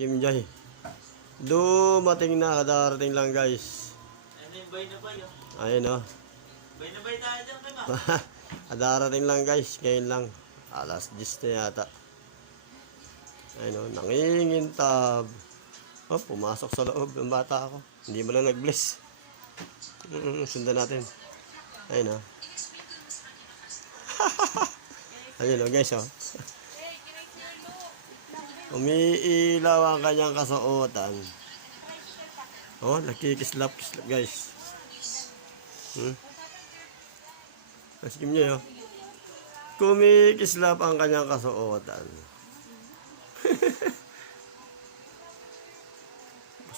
Kim Jay. Dumating na, darating lang guys. Ano yung bay na bay, oh? Ayun o. Bay na bay tayo dyan, kay ma. Darating lang guys, ngayon lang. Alas 10 na yata. Ayun o, nangingintab. Oh, pumasok sa loob ng bata ako. Hindi mo lang nag-bless. Sundan natin. Ayun o. Ayun o guys o. Umiilaw ang kanyang kasuotan. Oh, nakikislap guys. Maskim niyo yun. Kumikislap ang kanyang kasuotan.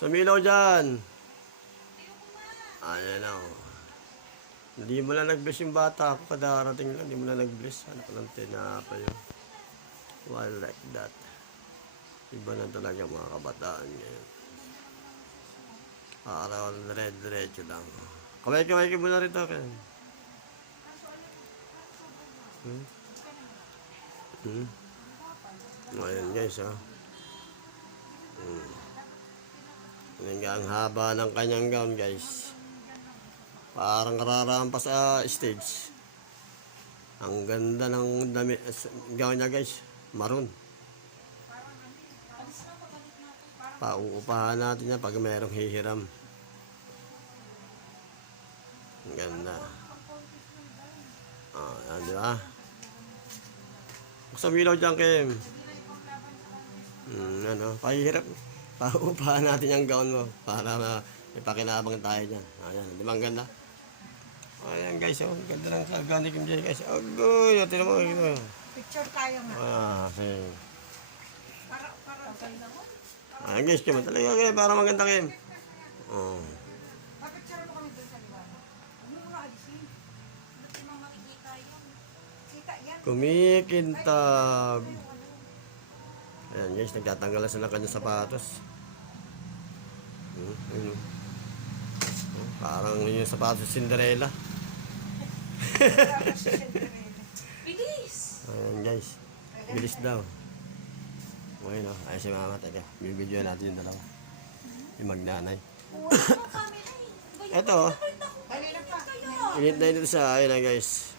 Sumilaw dyan. Ayan na o. Hindi mo lang nag-bless yung bata ako. Kadarating lang. Hindi mo lang nag-bless. Ano ka lang tinapay yun. Well, like that. Iba na talaga mga kabataan ngayon. Araw, diretso lang. Kamay-kamay ka muna rito. Ayan guys, ha. Ang haba ng kanyang gown, guys. Parang kararampas sa stage. Ang ganda ng gown niya, guys. Maroon. Pauupahan natin yan pag mayroong hihiram. Ang ganda. Yan, di ba? Buksan mo ilaw dyan, Kim. Pahihirap. Pauupahan natin yung gown mo para ipakinabang tayo dyan. Ayan, di ba ang ganda? Ayan guys, oh. Ganda ng gown ni Kim Jay, guys. Agoy, tinan mo. Picture tayo nga. Sige. Para okay lang mo. Ayan guys, Kim. Talaga kayo para maganda, Kim. Papicture mo kami doon sa liwanag. Huwag mo muna alisin. Ba't yung makikita yun? Kita yan. Kumikintab. Ayan guys, nagtatanggal na sila kanyang sapatos. Parang yung sapatos Cinderella. Bilis! Ayan guys, bilis daw. Ngayon o, ay si mama, teka. Bibidyoan natin yung dalawa. Yung magnanay. Ito o. Init na init siya. Ayun na guys.